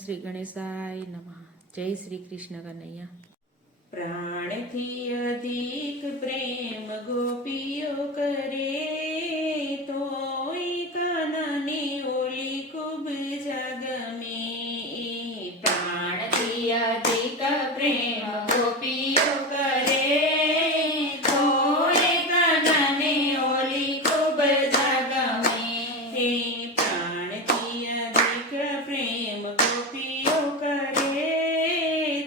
શ્રી ગણેશાય નમઃ. જય શ્રી કૃષ્ણ કનૈયા. પ્રાણથી અધિક પ્રેમ ગોપીઓ કરે, તોય કાનની ઓલી ખૂબ જગમે. પ્રાણથી અધિક પ્રેમ ગોપીઓ કરે, તોય કાનની ઓલી ખૂબ જગમે. હે પ્રાણથી અધિક પ્રેમ ગોપીઓ કરે,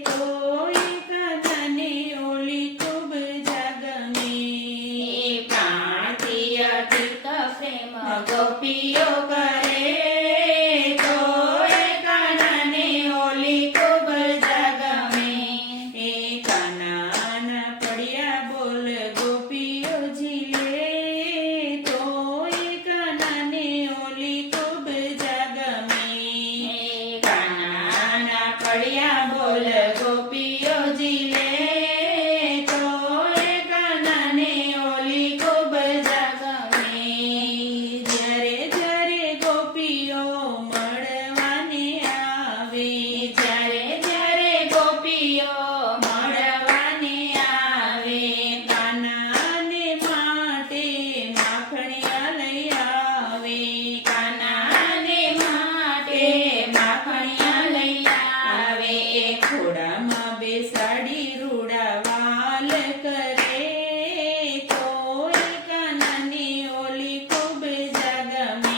તોય કાનની ઓલી ખૂબ જગમે. પ્રાણથી અધિક પ્રેમ ગોપીઓ કરે, તોય કાનની ઓલી ખૂબ જગમે. કાનાના પડ્યા બોલ ગોપીઓ ઝીલે, તોય કાનાની ઓલી ખૂબ જગમે. કાનાના પડ્યા બોલ ગોપીઓ ઝીલે, તોય કાનાની ઓલી ખૂબ જગમે. જ્યારે જ્યારે ગોપીઓ મળવાને આવે, જ્યારે જ્યારે ગોપીઓ મળવાને આવે, કાનાને માટે માખણિયા લઈ આવે. કાનાને માટે માખણિયા લઈ આવે. ખોડામાં બેસાડી રૂડા વાલ કરે, તોય કાનાની ઓલી ખૂબ જગમે.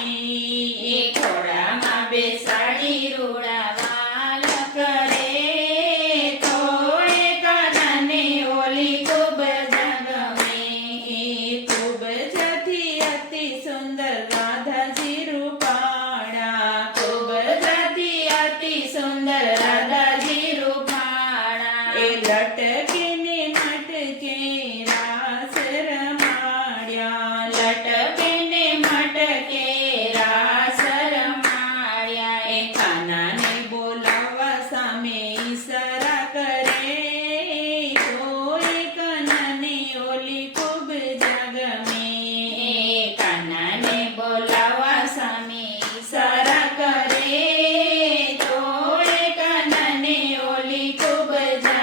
ખોડામાં બેસાડી રૂડા વાલ કરે, તોય કાનાની ઓલી ખૂબ જગમે. ખૂબ જાથી અતિ સુંદર રાધાજી રૂપાળા, ખૂબ જાતી અતિ સુંદર રાધાજી રૂપાળા. લટકે ને મટકે રાસ રમાડ્યા. લટકે ને મટકે રાસ રમાડ્યા. કાનાને બોલાવવા સામે ઈશારા કરે, તોય કાનાની ઓલી ખૂબ જગમે. કાનાને બોલાવા સામે ઈશારા કરે, તોય કાનાને ઓલી ખૂબ જગમે.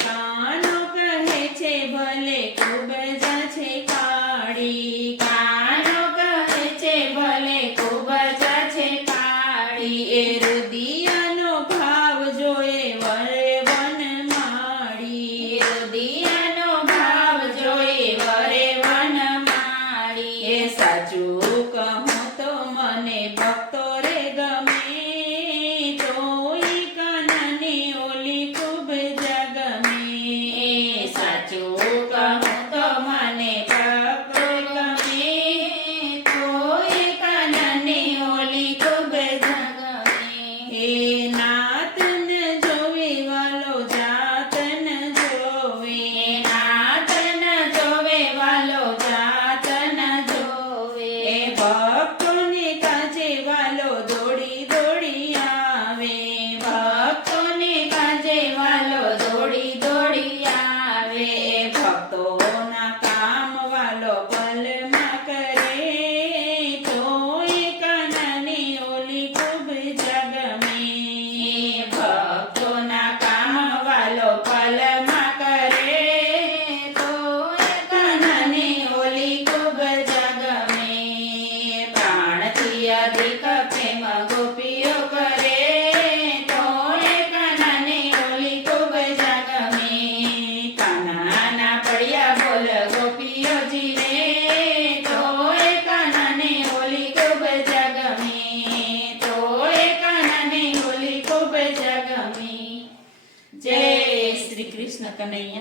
કાનો કહે છે ભલે ખૂબ જાછે કાળી, કાનો કહે છે ભલે ખૂબ જ છે કાળી. રુદિયાનો ભાવ જોએ વરે વન માળી. રુદિયાનો ભાવ જોઈ વરે વન માળી. સાચું કહું તો મને ભક્તો રે ગમે, તોય કાનાની ઓલી ખૂબ જગમે. સાચું કહું તો મને ભક્તો ગમે, તોય કાનાની ઓલી ખૂબ જગમે. નાતન જોવે વાલો જાતન જોવે, નાતન જોવે વાલો જાતન જોવે. ભક્તોને કાજે વાલો દોડી દોડી આવે. ભક્તોને કાજે વાલો દોડી દોડી આવે. ભક્તોના કામ વાલો પલમાં કરે, તોય કાનાની ઓલી ખૂબ જગમે. ભક્તોના કામ વાલો પલમાં કરે, તોય કાનાની ઓલી ખૂબ જગમે. પ્રાણથી અધિક પ્રેમ ગોપીઓ કરે, તોય કાનાની ઓલી ખૂબ જગમે. કાનાના પડ્યા બોલ ગોપીઓ જીરે, તોય કાનાની ઓલી ખૂબ જગમે. તોય કાનાની ઓલી ખૂબ જગમે. જય શ્રી કૃષ્ણ કનૈયા.